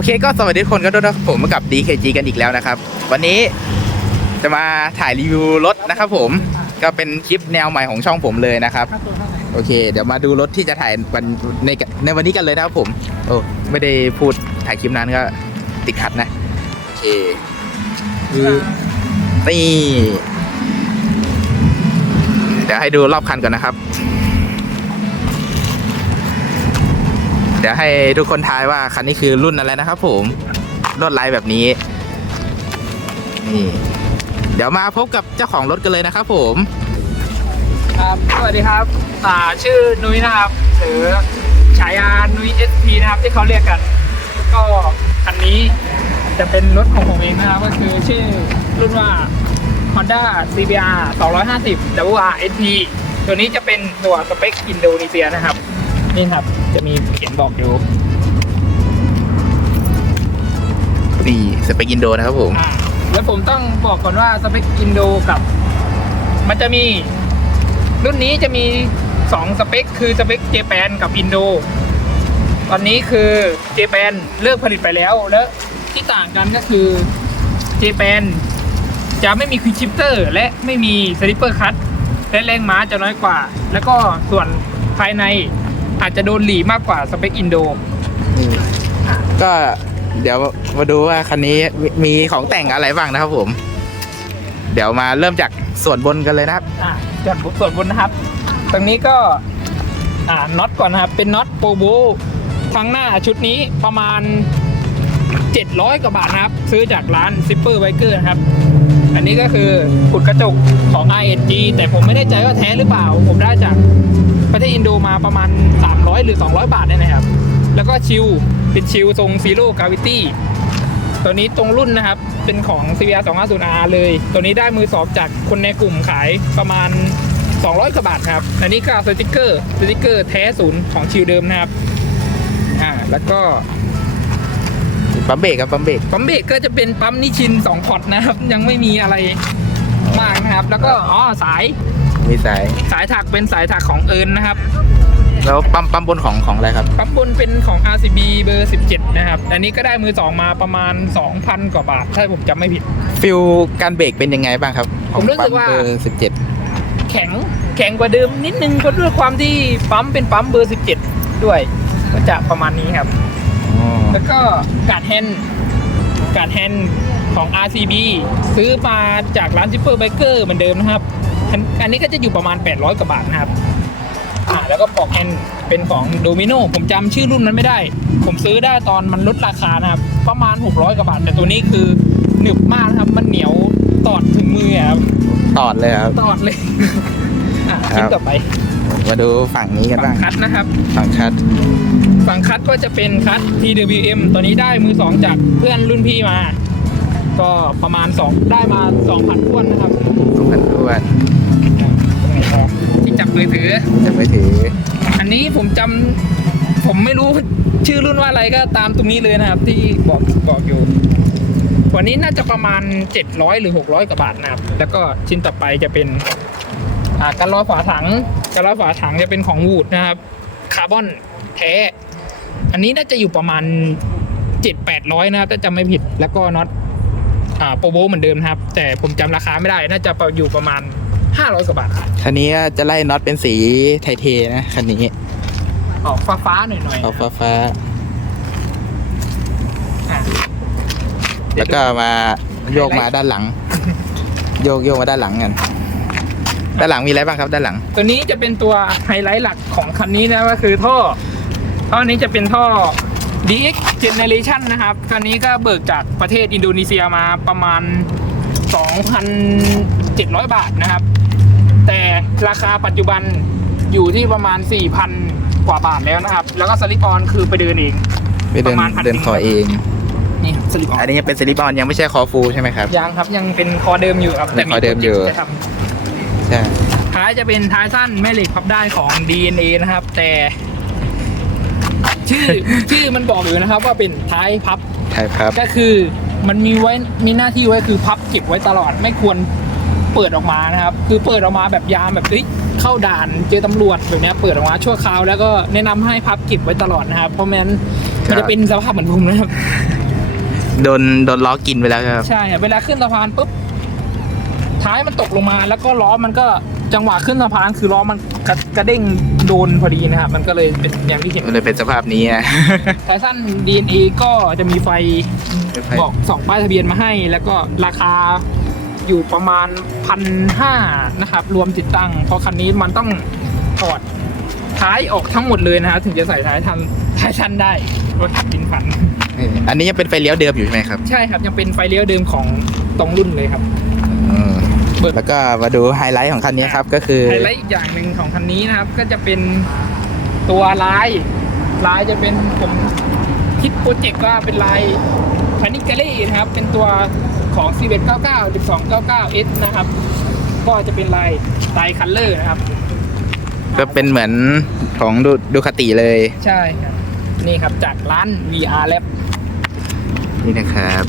อเคก็สวัสดีทุกคนก็ด้วยนะครับผมมากับ DKG กันอีกแล้วนะครับ วันนี้จะมาถ่ายรีวิวรถนะครับผมก็เป็นคลิปแนวใหม่ของช่องผมเลยนะครับ โอเค เดี๋ยวมาดูรถที่จะถ่ายวันในในวันนี้กันเลยนะครับผม โอ้ไม่ได้พูดถ่ายคลิปนั้นก็ติดขัดนะ โอเคคือนี่เดี๋ยวให้ดูรอบคันก่อนนะครับ เดี๋ยวให้ทุกคนทายว่าคันนี้คือรุ่นอะไรนะครับผมรถไลน์แบบนี้นี่เดี๋ยวมาพบกับเจ้าของรถกันเลยนะครับผมครับสวัสดีครับอ่าชื่อนุ้ยนะครับ หรือฉายานุ้ย SP นะครับที่เขาเรียกกัน ก็คันนี้จะเป็นรถของผมเองนะครับก็คือชื่อรุ่นว่า Honda CBR 250 WR SP ตัวนี้จะเป็นตัวสเปคอินโดนีเซียนะครับ นี่ครับ จะมีเขียนบอกอยู่นี่สเปกอินโดนะครับผม อ่าแล้วผมต้องบอกก่อนว่าสเปคอินโดกับ มันจะมีรุ่นนี้จะมี2สเปค คือสเปคเจแปนกับอินโด ตอนนี้คือเจแปนเลิกผลิตไปแล้วแล้วที่ต่างกันก็คือเจแปนจะไม่มีควิกชิปเตอร์และไม่มีสลิปเปอร์คัตและแรงม้าจะน้อยกว่า แล้วก็ส่วนภายใน อาจจะโดนหลีมากกว่าสเปคอินโดนี่ก็เดี๋ยวมาดูว่าคันนี้มีมีของแต่งอะไรบ้างนะครับผม เดี๋ยวมาเริ่มจากส่วนบนกันเลยนะครับอ่าจอดส่วนบนนะครับ ตรงนี้ก็อ่าน็อตก่อนนะครับ เป็นน็อตโปรโบทั้งหน้าชุดนี้ประมาณ 700 กว่าบาทนะครับ ซื้อจากร้านซิปเปอร์ไวเกอร์นะครับ อันนี้ก็คือขุดกระจกของ ISG แต่ผมไม่แน่ใจว่าแท้หรือเปล่า ผมได้จาก ประเทศอินโดมาประมาณ 300 หรือ 200 บาทเนี่ยนะครับ แล้วก็ชิลเป็นชิลทรงซีโร่กาวิตี้ตัวนี้ตรงรุ่นนะครับ เป็นของ CBR 250R เลย ตัวนี้ได้มือสอบจากคนในกลุ่มขายประมาณ 200 กว่าบาทครับ อันนี้ก็สติกเกอร์สติกเกอร์แท้ศูนย์ของชิลเดิมนะครับ อ่า แล้วก็ปั๊มเบรกครับปั๊มเบรกปั๊มเบรกก็จะเป็นปั๊มนิชิน2พอร์ตนะครับ ยังไม่มีอะไรมากนะครับ แล้วก็อ๋อสาย มีสาย สายถักเป็นสายถักของเอิญนะครับ แล้วปั๊มปั๊มบนของของอะไรครับ ปั๊มบนเป็นของ RCB เบอร์ 17 นะครับ อันนี้ก็ได้มือสองมาประมาณ 2,000 กว่าบาท ถ้าผมจำไม่ผิด ฟิลการเบรกเป็นยังไงบ้างครับผมรู้สึกว่า เบอร์สิบเจ็ดแข็งแข็งกว่าเดิมนิดนึงเพราะด้วยความที่ปั๊มเป็นปั๊มเบอร์ 17 ด้วย ก็จะประมาณนี้ครับ แล้วก็การ์ดแฮนด์การ์ดแฮนด์ของ RCB ซื้อมาจากร้านซิปเปอร์ไบเกอร์เหมือนเดิมนะครับ อันอันนี้ก็จะอยู่ประมาณ 800กว่าบาทนะครับอ่าแล้วก็ปลอกแฮนด์เป็นของโดมิโนผมจำชื่อรุ่นนั้นไม่ได้ ผมซื้อได้ตอนมันลดราคานะครับ ประมาณ 600กว่าบาท แต่ตัวนี้คือหนึบมากนะครับ มันเหนียวตอดถึงมืออะครับตอดเลยครับตอดเลยอะครับชิ้นต่อไป มาดูฝั่งนี้กันฝั่บ้างงคัดนะครับ ฝั่งคัดฝั่งคัดก็จะเป็นคัด TWM ตัวนี้ได้มือสองจากเพื่อนรุ่นพี่มา ก็ประมาณ 2 ได้มา2,000ท้วนนะครับ ตรงกันด้วยตรงไหนต่อที่จับมือถือ จะไปถืออันนี้ผมจำผมไม่รู้ชื่อรุ่นว่าอะไรก็ตามตรงนี้เลยนะครับ ที่บอกบอกอยู่ วันนี้น่าจะประมาณ 700 หรือ 600กว่าบาทนะครับ แล้วก็ชิ้นต่อไปจะเป็น อ่าการล้อฝาถังการล้อฝาถังจะเป็นของวูดนะครับ คาร์บอนแท้ อันนี้น่าจะอยู่ประมาณ 7-800 นะครับถ้าจำไม่ผิดแล้วก็น็อตอ่า โปรโบเหมือนเดิมนะครับ แต่ผมจำราคาไม่ได้น่าจะอยู่ประมาณ 500กว่าบาทครับคันนี้จะไล่น็อตเป็นสีไทเทนะคันนี้ออกฟ้าๆหน่อยๆออกฟ้าฟ้าอะๆแล้วก็มาโยกมาด้านหลัง โยกโยกมาด้านหลังกันด้านหลังมีอะไรบ้างครับด้านหลัง ตัวนี้จะเป็นตัวไฮไลท์หลักของคันนี้นะก็คือท่อท่อนี้จะเป็นท่อ DX Generation นะครับ คันนี้ก็เบิกจากประเทศอินโดนีเซียมาประมาณ 2,700 บาทนะครับ แต่ราคาปัจจุบันอยู่ที่ประมาณ 4,000 กว่าบาทแล้วนะครับ แล้วก็สลิปออนคือไปเดินเอง ไปเดินประมาณ1,000 เดินคอเอง นี่สลิปอออันนนี้ยังเป็นสลิปออนยังไม่ใช่คอฟูใช่ไหมครับ ยังครับยังเป็นคอเดิมอยู่ครับเป็นคอเดิมอยู่ โปรจกต์จะทำ ใช่ ท้ายจะเป็นท้ายสั้นแม่เหล็กพับได้ของ DNA นะครับ แต่ ชื่อชื่อมันบอกอยู่นะครับว่าเป็นท้ายพับ ใช่ครับ ก็คือมันมีไว้มีหน้าที่ไว้คือพับเก็บไว้ตลอดไม่ควรเปิดออกมานะครับ คือเปิดออกมาแบบยามแบบเอ้ยเข้าด่านเจอตำรวจแบบเนี้ยเปิดออกมาชั่วคราวแล้วก็แนะนำให้พับเก็บไว้ตลอดนะครับ เพราะไม่งั้นมันจะเป็นสภาพเหมือนผมนะครับโดนโดนล้อกินไปแล้วครับใช่ครับเวลาขึ้นสะพานปุ๊บท้ายมันตกลงมา แล้วก็ล้อมันก็จังหวะขึ้นสะพานคือล้อมันกระกระเด้ง โดนพอดีนะครับ มันก็เลยเป็นอย่างที่เห็นมันเลยเป็นสภาพนี้อะไททัน DNA ก็จะมีไฟบอกสองป้ายทะเบียนมาให้ แล้วก็ราคาอยู่ประมาณพันห้านะครับ รวมติดตั้ง เพราะคันนี้มันต้องถอดท้ายออกทั้งหมดเลยนะฮะถึงจะใส่ท้ายทันท้ายทันได้รถดินฝัน อันนี้ยังเป็นไฟเลี้ยวเดิมอยู่ใช่ไหมครับ ใช่ครับยังเป็นไฟเลี้ยวเดิมของตรงรุ่นเลยครับอืมเปิด แล้วก็มาดูไฮไลท์ของคันนี้ครับก็คือไฮไลท์อีกอย่างหนึ่งของคันนี้นะครับ ก็จะเป็นตัวลายลายจะเป็นผมคิดโปรเจกต์ว่าเป็นลายพานิกาลี่นะครับ เป็นตัวของ c 1 9 9 12 99 S นะครับ ก็จะเป็นลายลายคัลเลอร์นะครับ ก็เป็นเหมือนของดูดูคติเลย ใช่ครับ นี่ครับจากร้าน VR Lab นี่นะครับ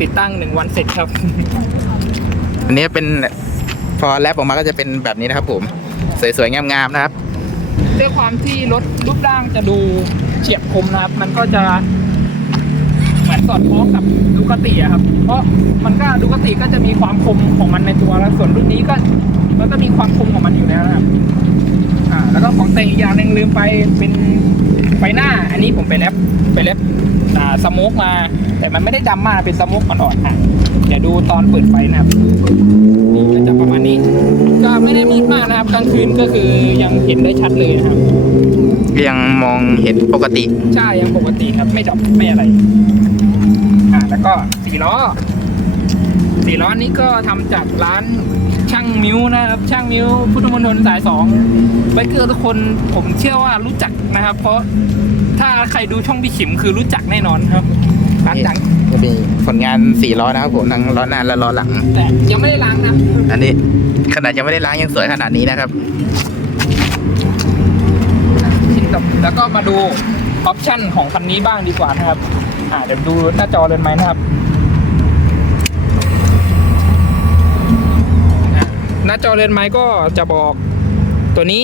ติดตั้งหนึ่งวันเสร็จครับ อันนี้เป็นพอแรปออกมาก็จะเป็นแบบนี้นะครับผม สวยๆงามๆนะครับ ด้วยความที่รถรูปร่างจะดูเฉียบคมนะครับ มันก็จะเหมือนสอดคล้องกับดูคติอะครับ เพราะมันก็ดูคติก็จะมีความคมของมันในตัวแล้วส่วนรุ่นนี้ก็มันก็มีความคมของมันอยู่แล้วนะครับอ่าแล้วก็ของแต่งอีกอย่างหนึ่งลืมไปเป็นไฟหน้า อันนี้ผมไปแลบไปแลบอ่าสโมกมา แต่มันไม่ได้ดำมากเป็นสโมกอ่อนๆอะ เดี๋ยวดูตอนเปิดไฟนะครับนี่ก็จะประมาณนี้ ก็ไม่ได้มืดมากนะครับกลางคืนก็คือยังเห็นได้ชัดเลยนะครับ ยังมองเห็นปกติ ใช่ยังปกติครับ ไม่ดับไม่อะไร อ่าแล้วก็สี่ล้อสี่ล้อนี้ก็ทำจากร้านช่างมิวนะครับช่างมิวพุทธมณฑลสายสองไบเกอร์ทุกคนผมเชื่อว่ารู้จักนะครับ เพราะถ้าใครดูช่องพี่ขิมคือรู้จักแน่นอนครับ ร้านดังจะมีผลงานสี่ล้อนะครับผมทั้งล้อหน้าและล้อหลัง แต่ยังไม่ได้ล้างนะอันนี้ขนาดยังไม่ได้ล้างยังสวยขนาดนี้นะครับ ชิ้นต่อแล้วก็มาดูออปชั่นของคันนี้บ้างดีกว่านะครับอ่าเดี๋ยวดูหน้าจอเลยไหมนะครับอะหน้าจอเลนส์ไม้ก็จะบอกตัวนี้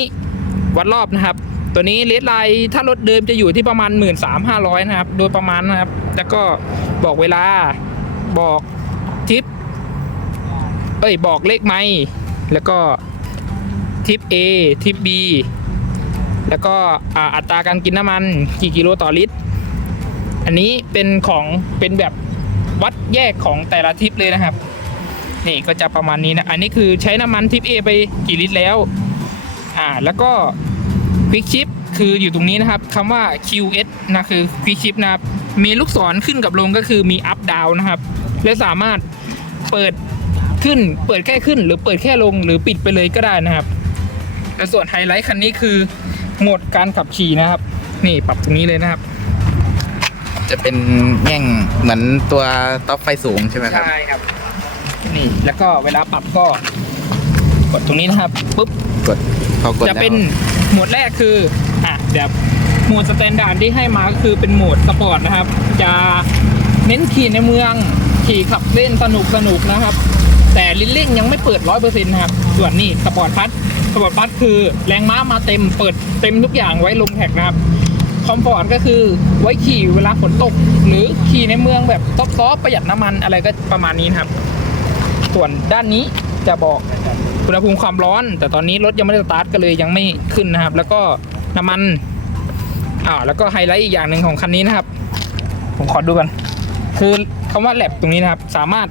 วัดรอบนะครับ ตัวนี้เลสไลน์ถ้ารถเดิมจะอยู่ที่ประมาณ 1 3 5 0 0 นะครับ โดยประมาณนะครับ แล้วก็บอกเวลาบอกทิป เอ้ยบอกเลขไม้แล้วก็ทิป A ทิป B แล้วก็อ,อัตราการกินน้ำมันกี่กิโลต่อลิตร อันนี้เป็นของเป็นแบบวัดแยกของแต่ละทิปเลยนะครับ นี่ก็จะประมาณนี้นะ อันนี้คือใช้น้ำมันทิป A ไปกี่ลิตรแล้ว อ่า แล้วก็ วิกชิปคืออยู่ตรงนี้นะครับคำว่า QS นะคือควิกชิปนะครับมีลูกศรขึ้นกับลงก็คือมี up down นะครับ และสามารถเปิดขึ้น เปิดแค่ขึ้น หรือเปิดแค่ลงหรือปิดไปเลยก็ได้นะครับและส่วนไฮไลท์คันนี้คือโหมดการขับขี่นะครับ นี่ปรับตรงนี้เลยนะครับ จะเป็นแง่งเหมือนตัวท็อปไฟสูงใช่ไหมครับ ใช่ครับ นี่แล้วก็เวลาปรับก็ กดตรงนี้นะครับปุ๊บกดพอกดจะแล้วเป็น โหมดแรกคืออะเดี๋ยวโหมดสแตนดาร์ดที่ให้มาคือเป็นโหมดสปอร์ตนะครับ จะเน้นขี่ในเมืองขี่ขับเล่นสนุกสนุกนะครับ แต่ลิ้นเร่งยังไม่เปิดร้อยเปอร์เซ็นต์นะครับ ส่วนนี่สปอร์ตพัทสปอร์ตพัทคือแรงม้ามาเต็มเปิดเต็มทุกอย่างไว้ลงแท็กนะครับคอมฟอร์ตก็คือไว้ขี่เวลาฝนตก หรือขี่ในเมืองแบบซอฟๆประหยัดน้ำมันอะไรก็ประมาณนี้นะครับ ส่วนด้านนี้จะบอก อุณหภูมิความร้อน แต่ตอนนี้รถยังไม่ได้สตาร์ทก็เลยยังไม่ขึ้นนะครับ แล้วก็น้ำมันอ่าแล้วก็ไฮไลท์อีกอย่างหนึ่งของคันนี้นะครับ ผมขอดูกัน คือคำว่าแลบตรงนี้นะครับ สามารถ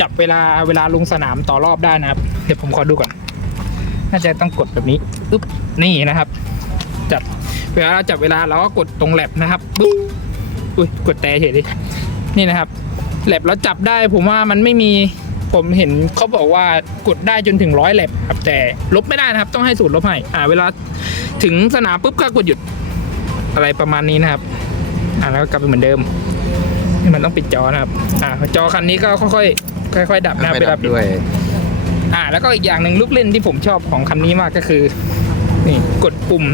จับเวลาเวลาลงสนามต่อรอบได้นะครับ เดี๋ยวผมขอดูก่อน น่าจะต้องกดแบบนี้อึ๊บนี่นะครับ จับเวลาเราจับเวลาเราก็กดตรงแลบนะครับปึ๊บอุ้ยกดแต่เฉยดินี่นะครับแลบเราจับได้ผมว่ามันไม่มี ผมเห็นเขาบอกว่ากดได้จนถึงร้อยแลบครับแต่ลบไม่ได้นะครับ ต้องให้สูตรลบให้อ่าเวลาถึงสนามปุ๊บก็กดหยุดอะไรประมาณนี้นะครับ อ่าแล้วก็กลับไปเหมือนเดิมนี่มันต้องปิดจอนะครับ อ่าจอคันนี้ก็ค่อยๆค่อยๆดับนะครับไม่เวดัลาบปิดด้วย อ่า แล้วก็อีกอย่างหนึ่งลูกเล่นที่ผมชอบของคันนี้มากก็คือ นี่กดปุ่ม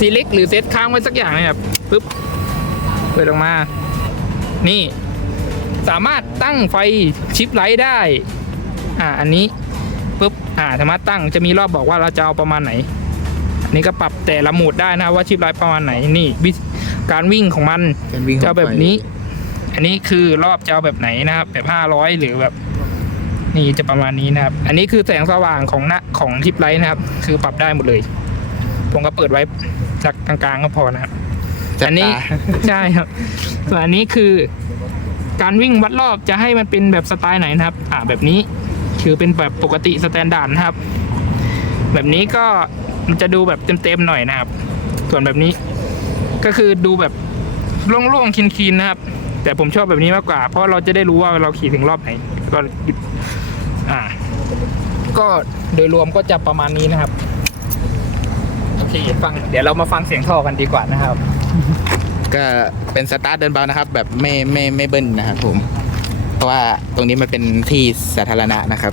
select หรือเซตค้างไว้สักอย่างนะครับปึ๊บเปิดออกมา นี่ สามารถตั้งไฟชิปไลท์ได้ อ่าอันนี้ปึ๊บอ่าสามารถตั้งจะมีรอบบอกว่าเราจะเอาประมาณไหน อันนี้ก็ปรับแต่ละโหมดได้นะครับว่าชิปไลท์ประมาณไหนนี่วิการวิ่งของมันการวิ่งของจะเอาแบบไฟนี้ อันนี้คือรอบจะเอาแบบไหนนะครับแบบห้าร้อยหรือแบบนี่จะประมาณนี้นะครับ อันนี้คือแสงสว่างของหน้าของทิปไลท์นะครับ คือปรับได้หมดเลย ผมก็เปิดไว้จากกลางๆก็พอนะครับจัดอันนี้ตาใช่ครับส่วนอันนี้คือ การวิ่งวัดรอบจะให้มันเป็นแบบสไตล์ไหนนะครับ อ่าแบบนี้คือเป็นแบบปกติสแตนดาร์ดนะครับ แบบนี้ก็มันจะดูแบบเต็มๆหน่อยนะครับ ส่วนแบบนี้ ก็คือดูแบบโล่งๆคินๆนะครับ แต่ผมชอบแบบนี้มากกว่า เพราะเราจะได้รู้ว่าเราขี่ถึงรอบไหนก็อ่า ก็โดยรวมก็จะประมาณนี้นะครับโอเคฟัง เดี๋ยวเรามาฟังเสียงท่อกันดีกว่านะครับ ก็เป็นสตาร์ทเดินเบานะครับ แบบไม่ไม่ไม่เบิ้ลนะครับผม เพราะว่าตรงนี้มันเป็นที่สาธารณะนะครับ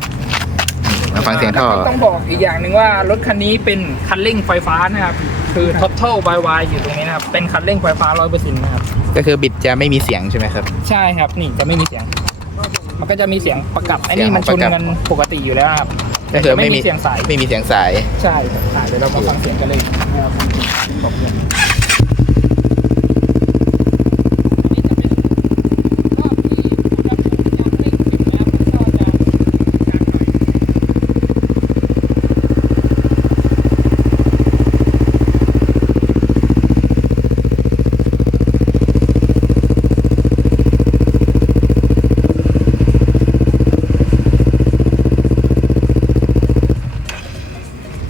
มาฟังเสียงท่อแล้วก็ต้องบอกอีกอย่างหนึ่งว่ารถคันนี้เป็นคันเร่งไฟฟ้านะครับ คือ Total by Y อยู่ตรงนี้นะครับ เป็นคันเร่งไฟฟ้า100%นะครับ ก็คือบิดจะไม่มีเสียงใช่ไหมครับ ใช่ครับ นี่จะไม่มีเสียง มันก็จะมีเสียงประกับไอ้เสียนี่งมันชนประกับกันปกติอยู่แล้วครับก็คือไม่มีเสียงสาย ไม่มีเสียงสาย ใช่ครับอะเดี๋ยวเรามาฟังเสียงกันเลยนะครับบอกเลยอันนี้จะเป็นรอบที่อุณหภูมิยังไม่ถึงนะครับมันก็จะกลางหน่อย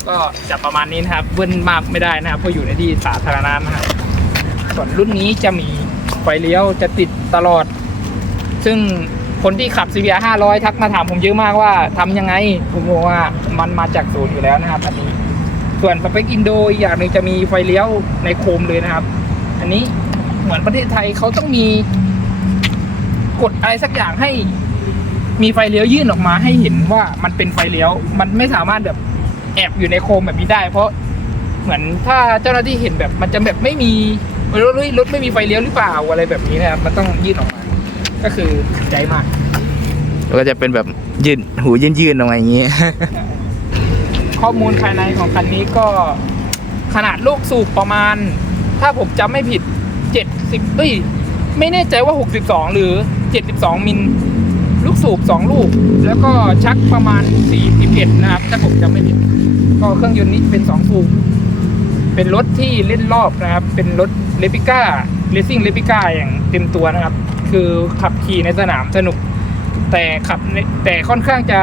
ก็ จะประมาณนี้นะครับเบิ้ลมากไม่ได้นะครับเพราะอยู่ในที่สาธารณะนะครับส่วนรุ่นนี้จะมีไฟเลี้ยวจะติดตลอด ซึ่งคนที่ขับ CBR 500 ทักมาถามผมเยอะมากว่าทำยังไง ผมบอกว่ามันมาจากศูนย์อยู่แล้วนะครับ อันนี้ ส่วนสเปคอินโดอีกอย่างหนึ่งจะมีไฟเลี้ยวในโคมเลยนะครับ อันนี้เหมือนประเทศไทยเขาต้องมีกฎอะไรสักอย่างให้มีไฟเลี้ยวยื่นออกมาให้เห็นว่ามันเป็นไฟเลี้ยว มันไม่สามารถแบบ แอบอยู่ในโคมแบบนี้ได้ เพราะเหมือนถ้าเจ้าหน้าที่เห็นแบบมันจะแบบไม่มีรถรถไม่มีไฟเลี้ยวหรือเปล่าอะไรแบบนี้นะครับมันต้องยื่นออกมา ก็คือขัดใจมากแล้วก็จะเป็นแบบยืนหูยื่นยื่นๆออกมาอย่างนี้ ข้อมูลภายในของคันนี้ก็ขนาดลูกสูบประมาณ ถ้าผมจำไม่ผิด 70เอ้ยไม่แน่ใจว่า 62 หรือ 72 มิลลูก สูบ2ลูก แล้วก็ชักประมาณ41นะครับถ้าผมจำไม่ผิดก็เครื่องยนต์นี้เป็น2สูบเป็นรถที่เล่นรอบนะครับ เป็นรถเลปิก้าเลซิ่งเลปิก้าอย่างเต็มตัวนะครับ คือขับขี่ในสนามสนุก แต่ขับในแต่ค่อนข้างจะ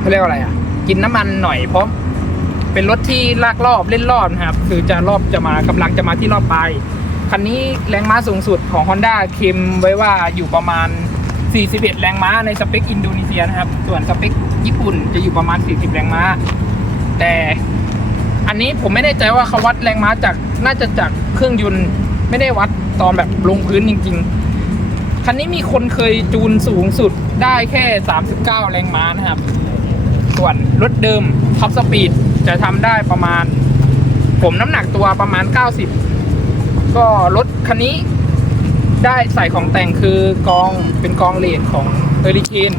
เขาเรียกว่าอะไรอะ กินน้ำมันหน่อยเพราะเป็นรถที่ลากรอบเล่นรอบนะครับ คือจะรอบจะมากำลังจะมาที่รอบปลายคันนี้แรงม้าสูงสุดของ Honda เคลมไว้ว่าอยู่ประมาณ 41 แรงม้าในสเปคอินโดนีเซียนะครับ ส่วนสเปคญี่ปุ่นจะอยู่ประมาณ 40 แรงม้า แต่อันนี้ผมไม่แน่ใจว่าเขาวัดแรงม้าจากน่าจะจากเครื่องยนต์ไม่ได้วัดตอนแบบลงพื้นจริง ๆ คันนี้มีคนเคยจูนสูงสุดได้แค่ 39 แรงม้านะครับ ส่วนรถเดิมท็อปสปีดจะทำได้ประมาณ ผมน้ำหนักตัวประมาณ 90 ก็รถคันนี้ ได้ใส่ของแต่งคือกองเป็นกองเลดของเฮอริเคน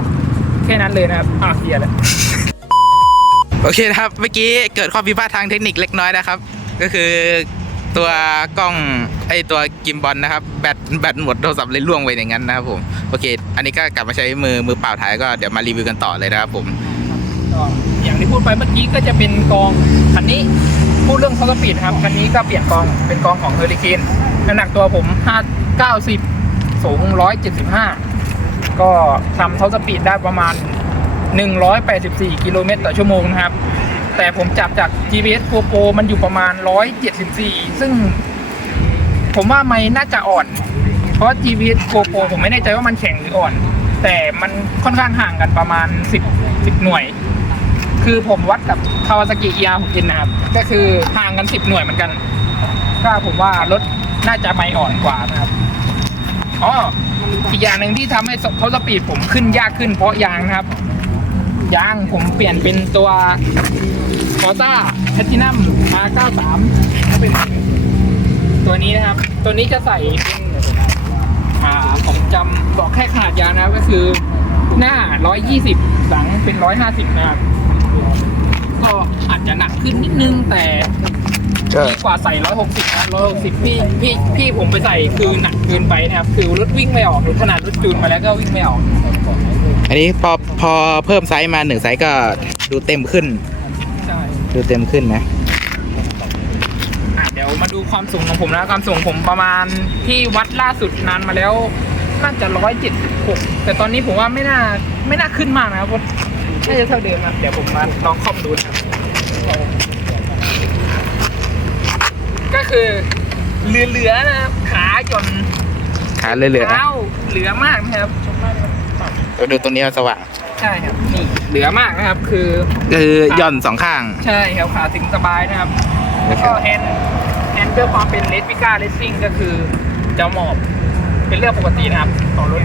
แค่นั้นเลยนะครับอะเฮียแหละโอเคนะครับ เมื่อกี้เกิดข้อพิพาททางเทคนิคเล็กน้อยนะครับ ก็คือตัวกล้องไอตัวกิมบอลนะครับ แบตแบตหมดโทรศัพท์เลยล่วงไปอย่างนั้นนะครับผม โอเค อันนี้ก็กลับมาใช้มือมือเปล่าถ่ายก็เดี๋ยวมารีวิวกันต่อเลยนะครับผมก็อย่างที่พูดไปเมื่อกี้ก็จะเป็นกองคันนี้ พูดเรื่องท็อปสปีดครับคันนี้ก็เปลี่ยนกองเป็นกองของเฮอริเคนน้ำหนักตัวผม5 90 สูง 175 ก็ทำท็อปสปีดได้ประมาณ 184 กิโลเมตรต่อชั่วโมงนะครับ แต่ผมจับจาก GPS GoPro มันอยู่ประมาณ 174 ซึ่งผมว่าไม่น่าจะอ่อน เพราะ GPS GoPro ผมไม่แน่ใจว่ามันแข็งหรืออ่อน แต่มันค่อนข้างห่างกันประมาณ 10 10 หน่วย คือผมวัดกับ Kawasaki ER 6 n นนะครับก็คือห่างกัน 10 หน่วยเหมือนกัน ก็ผมว่ารถน่าจะไม่อ่อนกว่านะครับอ๋ออีกอย่างหนึ่งที่ทำให้เขาสปีดผมขึ้นยากขึ้นเพราะยางนะครับ ยางผมเปลี่ยนเป็นตัวคอต้าแพทินัม R93 เป็นตัวนี้นะครับ ตัวนี้จะใส่เป็นอ่าผมจำบอกแค่ขนาดยางนะก็คือหน้า 120 หลังเป็น 150 นะครับ ก็อาจจะหนักขึ้นนิดนึงแต่ก็ดีกว่าใส่ 160นะ160พี่พี่พี่ผมไปใส่คือหนักเกินไปนะครับคือรถวิ่งไม่ออกหรือขนาดรถจูนมาแล้วก็วิ่งไม่ออกอันนี้พอพอเพิ่มไซส์มาหนึ่งไซส์ก็ดูเต็มขึ้น ใช่ดูเต็มขึ้นนะ อะเดี๋ยวมาดูความสูงของผมนะความสูงผมประมาณที่วัดล่าสุดนานมาแล้วน่าจะ176แต่ตอนนี้ผมว่าไม่น่าไม่น่าขึ้นมากนะครับ น่าจะเท่าเดิมนะเดี๋ยวผมมาลองคอมดูนะครับก็คือเหลือๆนะครับขาหย่อนขาเหลือๆนะเท้าเหลือมากนะครับเราดูตรงนี้มันสว่างใช่ครับนี่เหลือมากนะครับ คือคือหย่อนสองข้าง ใช่ครับขาถึงสบายนะครับ แล้วก็แฮนด์แฮนด์เพื่อความเป็นเลสพิก้าเลสซิ่งก็คือจะหมอบเป็นเรื่องปกตินะครับของรถ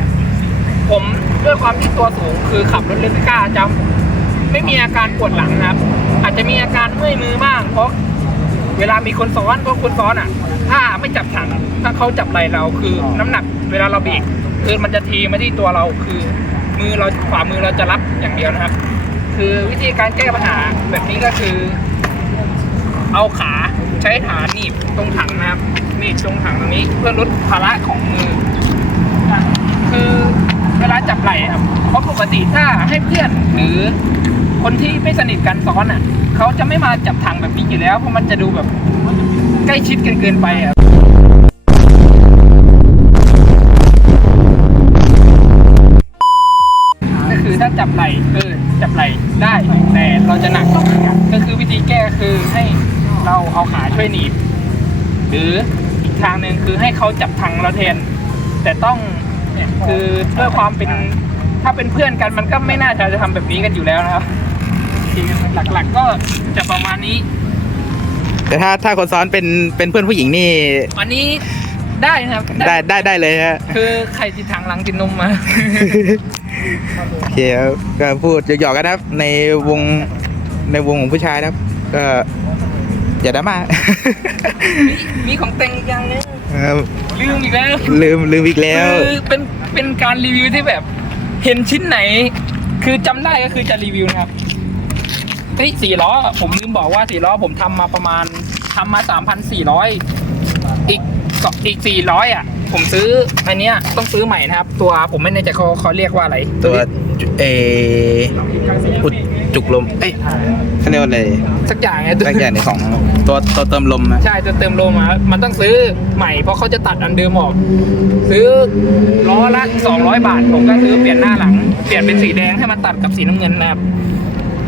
ผมด้วยความที่ตัวสูงคือขับรถเลสพิก้าจะไม่มีอาการปวดหลังนะครับ อาจจะมีอาการเมื่อยมือบ้าง เพราะเวลามีคนซ้อนเพราะคนซ้อนอะ ถ้าไม่จับถังถ้าเขาจับไหล่เราคือน้ำหนัก เวลาเราเบรกคือมันจะทีมาที่ตัวเราคือ มือเราขวามือเราจะรับอย่างเดียวนะครับ คือวิธีการแก้ปัญหาแบบนี้ก็คือ เอาขาใช้ฐานหนีบตรงถังนะครับหนีบตรงถังตรงนี้เพื่อลดภาระของมือ คือ เวลาจับไหล่ครับเพราะปกติถ้าให้เพื่อนหรือคนที่ไม่สนิทกันซ้อนอะเขาจะไม่มาจับถังแบบนี้อยู่แล้วเพราะมันจะดูแบบใกล้ชิดกันเกินไปอะก็คือถ้าจับไหล่เออจับไหล่ได้แต่เราจะหนักก็คือวิธีแก้คือให้เราเอาขาช่วยหนีบ หรืออีกทางหนึ่งคือให้เขาจับทางเราแทนแต่ต้อง คือด้วยความเป็นถ้าเป็นเพื่อนกันมันก็ไม่น่าจะจะทำแบบนี้กันอยู่แล้วนะครับจริงๆหลักๆก็จะประมาณนี้ แต่ถ้าถ้าคนซ้อนเป็นเป็นเพื่อนผู้หญิงนี่ อันนี้ได้นะครับ ได้ได้ได้เลยฮะคือไข่ติดทางหลังกินนมมาโอเคครับก็พูดหยอกๆกันนะครับ ในวงในวงของผู้ชายนะครับ ก็อย่าดราม่ามีมีของแต่งอีกอย่างห นึงครับ ลืมอีกแล้วลืมลืมอีกแล้ว คือเป็นเป็นการรีวิวที่แบบ เห็นชิ้นไหน คือจำได้ก็คือจะรีวิวนะครับเฮ้ยสี่ล้อ ผมลืมบอกว่าสี่ล้อผมทำมาประมาณทำมาสามพันสี่ร้อยอีกก็อีกสี่ร้อยอะ ผมซื้ออันเนี้ยต้องซื้อใหม่นะครับ ตัวผมไม่แน่ใจเขาเขาเรียกว่าอะไรตัวจุเอออุด จุกลม เอ้ยเขาเรียกว่าอะไรสักอย่างไงตั้งอย่างหนึ่งของตัวตัวเติมลมนะ ใช่จะเติมโลมามันต้องซื้อใหม่เพราะเขาจะตัดอันเดิมออก ซื้อล้อละ 200 บาท ผมก็ซื้อเปลี่ยนหน้าหลัง เปลี่ยนเป็นสีแดงให้มันตัดกับสีน้ำเงินนะครับ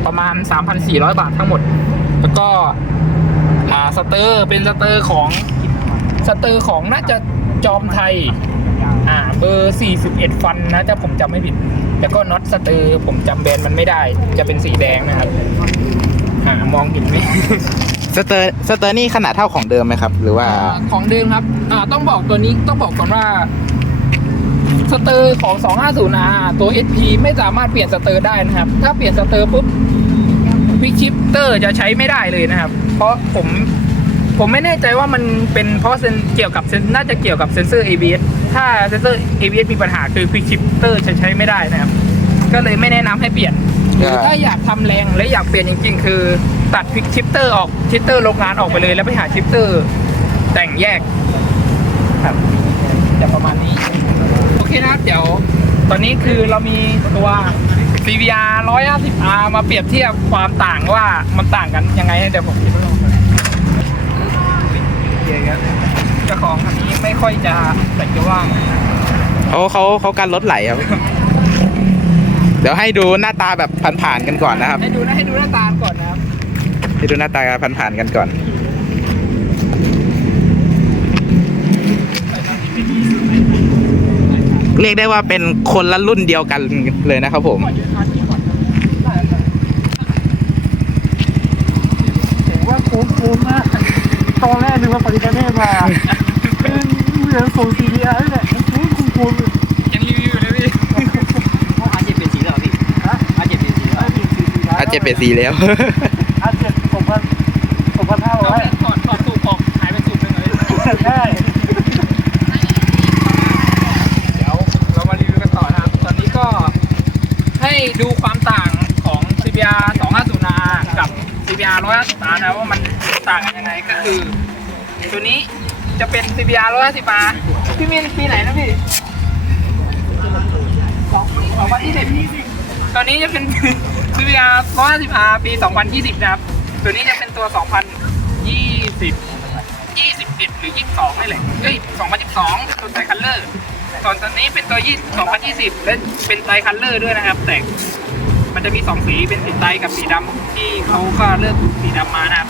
ประมาณ 3,400 บาททั้งหมด แล้วก็อ่าสเตอร์เป็นสเตอร์ของสเตอร์ของน่าจะจอมไทย อ่าเบอร์ 41 ฟันนะถ้าผมจำไม่ผิด แล้วก็น็อตสเตอร์ผมจำแบรนด์มันไม่ได้ จะเป็นสีแดงนะครับอ่ามองเห็นไหม สเตอร์สเตอร์นี่ขนาดเท่าของเดิมไหมครับ หรือว่า อ่าของเดิมครับอ่าต้องบอกตัวนี้ต้องบอกก่อนว่า สเตอร์ของ 250 R ตัว SP ไม่สามารถเปลี่ยนสเตอร์ได้นะครับ ถ้าเปลี่ยนสเตอร์ปุ๊บพิชิปเตอร์จะใช้ไม่ได้เลยนะครับ เพราะผมผมไม่แน่ใจว่ามันเป็นเพราะเซนเกี่ยวกับเซนน่าจะเกี่ยวกับเซนเซอร์ ABS ถ้าเซนเซอร์ ABS มีปัญหาคือพิชิปเตอร์จะใช้ไม่ได้นะครับ ก็เลยไม่แนะนำให้เปลี่ยนหรือถ้าอยากทำแรงและอยากเปลี่ยนจริงๆ คือ ตัดพิกชิปเตอร์ออกชิปเตอร์โรงงานออกไปเลย แล้วไปหาชิปเตอร์แต่งแยกครับจะประมาณนี้ โอเคนะครับเดี๋ยวตอนนี้คือเรามีตัว CVR 150R มาเปรียบเทียบความต่างว่ามันต่างกันยังไงเดี๋ยวผมคิดว่าเจ้าของคันนี้ไม่ค่อยจะแต่จะว่างเขาเขาเขาการลดไหลครับ เดี๋ยวให้ดูหน้าตาแบบผ่านๆกันก่อนนะครับ ให้ดูนะให้ดูหน้าตาก่อนนะครับ ให้ดูหน้าตาผ่านๆกันก่อนเรียกได้ว่าเป็นคนละรุ่นเดียวกันเลยนะครับผมผมว่าโค้งโค้งมาก ตอนแรกนึกว่าปฏิกาเน่มาเป็นเหมือนส่งซีดีอาร์นี่แหละมันโค้งโค้งโค้งเลยยังรีวิวอยู่เลยพี่อาเจ็ดเป็นสีแล้วพี่ฮะอาเจ็ดเป็นสีแล้วเป็นสีสีอาเจ็ดเป็นสีแล้ว อาเจ็ดสองพันสองพันห้าร้อย ก่อนก่อนสูบออกหายไปสูบไปเลย ใช่ เดี๋ยวเรามารีวิวกันต่อนะครับ ตอนนี้ก็ให้ดูความต่างของ CBR 250R กับ CBR CBR 150 R นะว่ามันต่างกันยังไงก็คือ ตัวนี้จะเป็น CBR 150 R พี่มินปีไหนนะพี่สองพันยี่สิบตัวนี้จะเป็น CBR 150 R ปี 2020 นะครับ ตัวนี้จะเป็นตัว 2020 21 หรือ 22นี่แหละเอ้ย2022ตัวไตรคัลเลอร์ส่วนตัวนี้เป็นตัว20 2020และเป็นไตรคัลเลอร์ด้วยนะครับ แต่ มันจะมีสองสีเป็นสีไตรกับสีดำที่เขาก็เลือกสีดำมานะครับ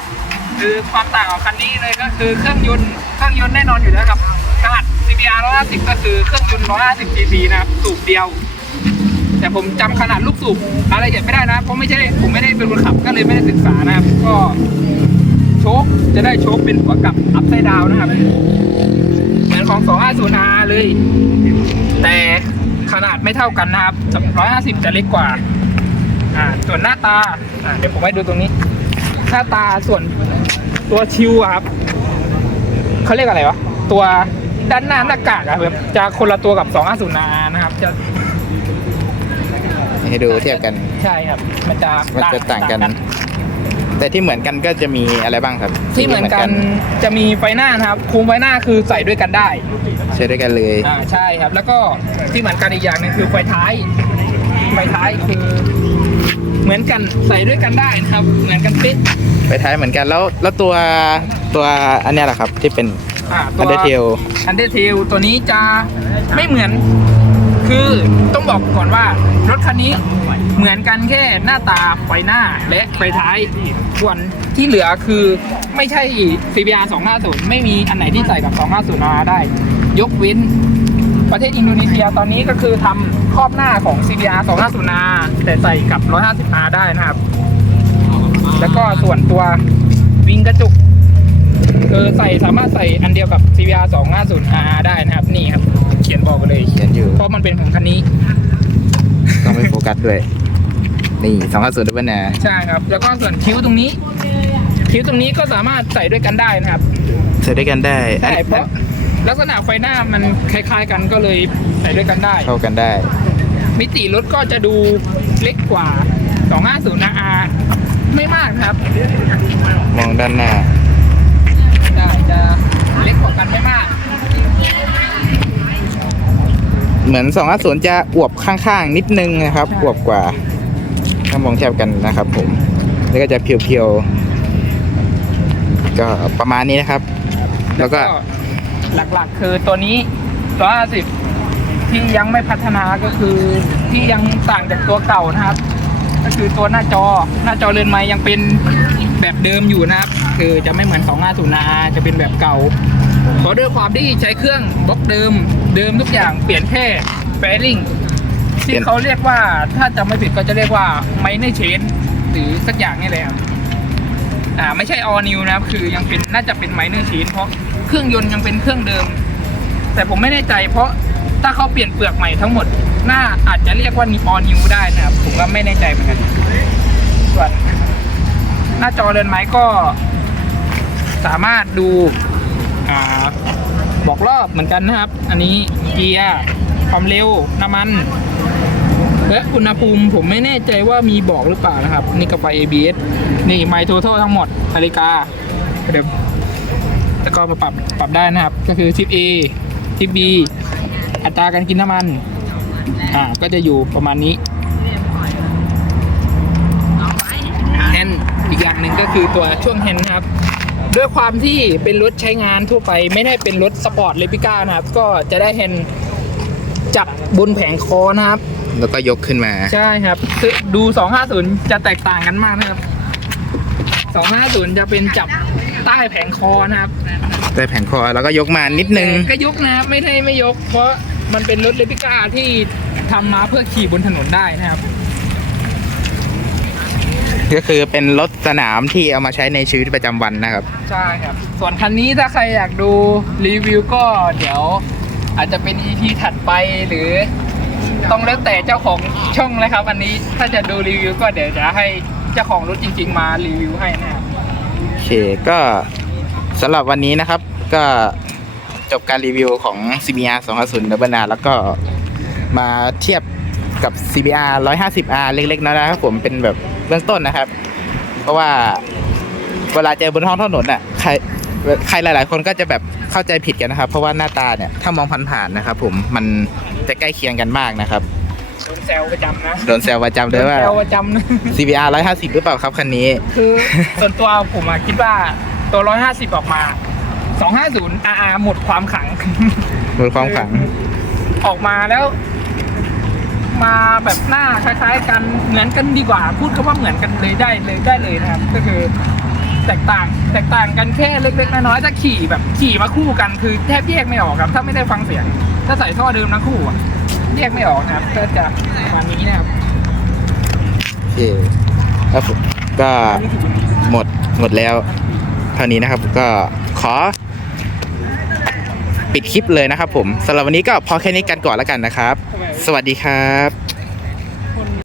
คือความต่างของคันนี้เลยก็คือเครื่องยนต์เครื่องยนต์แน่นอนอยู่แล้วครับรหัส CBR 150 ก็คือเครื่องยนต์ 150 cc นะครับ สูบเดียว แต่ผมจำขนาดลูกสูบรายละเอียดไม่ได้นะเพราะไม่ใช่ผมไม่ได้เป็นคนขับก็เลยไม่ได้ศึกษานะครับ ก็โชคจะได้โชคเป็นหัวกลับอัพไซด์ดาวนะครับ เหมือนของ 250R เลย แต่ขนาดไม่เท่ากันนะครับ 150 จะเล็กกว่า อ่าส่วนหน้าตาอ่าเดี๋ยวผมให้ดูตรงนี้ หน้าตาส่วนตัวชิวอะครับเขาเรียกอะไรวะตัวด้านหน้าหน้ากากอะแบบจะคนละตัวกับ 250R นะครับจะให้ดูเทียบกัน ใช่ครับ มันจะมันจะต่างกัน แต่ที่เหมือนกันก็จะมีอะไรบ้างครับ ที่เหมือนกันจะมีไฟหน้านะครับคุมไฟหน้าคือใส่ด้วยกันได้ใช้ด้วยกันเลยอ่าใช่ครับ แล้วก็ที่เหมือนกันอีกอย่างหนึงคือไฟท้าย ไฟท้ายคือ เหมือนกันใส่ด้วยกันได้นะครับ เหมือนกันเป๊ะไปท้ายเหมือนกันแล้วแล้วตัวตัวอันเนี้ยแหละครับที่เป็นอ่าตัอัวนเดอร์เทล อันเดอร์เทลตัวนี้จะไม่เหมือน คือต้องบอกก่อนว่ารถคันนี้เหมือนกันแค่หน้าตาไฟหน้าและไฟท้าย ส่วนที่เหลือคือไม่ใช่ CBR 250 ไม่มีอันไหนที่ใส่กับ 250R ได้ ยกเว้น ประเทศอินโดนีเซียตอนนี้ก็คือทำครอบหน้าของ CBR 250R แต่ใส่กับ 150R ได้นะครับ แล้วก็ส่วนตัววิงกระจุกคือใส่สามารถใส่อันเดียวกับ CBR 250R ได้นะครับ นี่ครับ เขียนบอกกันเลย เขียนอยู่ เพราะมันเป็นของคันนี้ ต้องไม่โฟกัสด้วย นี่สองห้าศูนย์ดับเบิลนาใช่ครับ แล้วก็ส่วนคิ้วตรงนี้ คิ้วตรงนี้ก็สามารถใส่ด้วยกันได้นะครับใช้ด้วยกันได้ใช่เพราะ ลักษณะไฟหน้ามันคล้าย ๆ กันก็เลยใส่ด้วยกันได้ เข้ากันได้ มิติรถก็จะดูเล็กกว่า 250R ไม่มากนะครับมองด้านหน้าได้จะเล็กกว่ากันไม่มาก เหมือน2 5 0จะอวบข้างๆนิดนึงนะครับใช่อวบกว่า ถ้ามองเทียบกันนะครับ ผม แล้วก็จะเพียวๆก็ประมาณนี้นะครับ แล้วก็ หลักๆ คือตัวนี้150ที่ยังไม่พัฒนาก็คือที่ยังต่างจากตัวเก่านะครับ ก็คือตัวหน้าจอหน้าจอเรือนไม้ยังเป็นแบบเดิมอยู่นะครับ คือจะไม่เหมือน250 r จะเป็นแบบเก่าเพราะด้วยความที่ใช้เครื่องบล็อกเดิมเดิมทุกอย่างเปลี่ยนแค่แฟริงเปลี่ที่เขาเรียกว่าถ้าจำไม่ผิดก็จะเรียกว่าไมเนอร์เชนหรือสักอย่างนี่แหละอ่าไม่ใช่ all new นะครับ คือยังเป็นน่าจะเป็นไมเนอร์เชนเพราะ เครื่องยนต์ยังเป็นเครื่องเดิม แต่ผมไม่แน่ใจ เพราะถ้าเขาเปลี่ยนเปลือกใหม่ทั้งหมดน่าอาจจะเรียกว่า all new ได้นะครับผมก็ไม่แน่ใจเหมือนกันส่วนหน้าจอเรือนไม้ก็ สามารถดูอบอกรอบเหมือนกันนะครับ อันนี้เกียร์ความเร็วน้ำมัน และอุณหภูมิผมไม่แน่ใจว่ามีบอกหรือเปล่านะครับ นี่ก็ไฟ ABS นี่ไมโท t a l ทั้งหมดนาฬิกาเดี๋ยว แล้วก็มาปรับปรับได้นะครับ ก็คือทิป A ทิป B อัตราการกินน้ำมัน อ่า ก็จะอยู่ประมาณนี้แฮนด์อีกอย่างหนึ่งก็คือตัวช่วงแฮนด์นะครับ ด้วยความที่เป็นรถใช้งานทั่วไป ไม่ได้เป็นรถสปอร์ตเลปิก้านะครับ ก็จะได้แฮนด์จับบนแผงคอนะครับ แล้วก็ยกขึ้นมา ใช่ครับคือดู 250 จะแตกต่างกันมากนะครับ 250 จะเป็นจับ ใต้แผงคอนะครับได้แผงคอแล้วก็ยกมานิดนึงแต่ก็ยกนะครับไม่ได้ไม่ยก เพราะมันเป็นรถเลปิก้าที่ทำมาเพื่อขี่บนถนนได้นะครับ ก็คือเป็นรถสนามที่เอามาใช้ในชีวิตประจำวันนะครับ ใช่ครับ ส่วนคันนี้ถ้าใครอยากดูรีวิวก็เดี๋ยวอาจจะเป็น EP ถัดไปหรือ ต้องแล้วแต่เจ้าของช่องเลยครับ อันนี้ถ้าจะดูรีวิวก็เดี๋ยวจะให้เจ้าของรถจริง ๆ มารีวิวให้นะครับโอ เคก็สำหรับวันนี้นะครับ ก็จบการรีวิวของ CBR 250 Double R แล้วก็มาเทียบกับ CBR 150R เล็กๆน้อยๆนะครับผมเป็นแบบเบื้องต้นนะครับ เพราะว่าเวลาเจอบนท้องถนนอะใครใครหลาย ๆ คนก็จะแบบเข้าใจผิดกันนะครับ เพราะว่าหน้าตาเนี่ยถ้ามองผ่านๆนะครับ ผมมันจะใกล้เคียงกันมากนะครับ โดนแซวประจำนะโดนแซวประจำเลยว่าโดนแซวประจำนะ CBR 150 หรือเปล่าครับคันนี้ คือส่วนตัวผมอะคิดว่าตัว 150 ออกมา 250 RR หมดความขลัง หมดความขลัง ออกมาแล้ว มาแบบหน้าคล้ายๆกันเหมือนกันดีกว่า พูดคำว่าเหมือนกันเลยได้เลยได้เลยนะครับ ก็คือแตกต่างแตกต่างกันแค่เล็กๆน้อยๆถ้าขี่แบบขี่มาคู่กันคือแทบแยกไม่ออกครับ ถ้าไม่ได้ฟังเสียง ถ้าใส่ท่อเดิมทั้งคู่อะ แยกไม่ออกนะครับก็จะประมาณนี้นะครับโอเคครับผมก็หมดหมดแล้วเท่านี้นะครับก็ขอ ปิดคลิปเลยนะครับผมสำหรับวันนี้ก็พอแค่นี้กันก่อนแล้วกันนะครับ สวัสดีครับ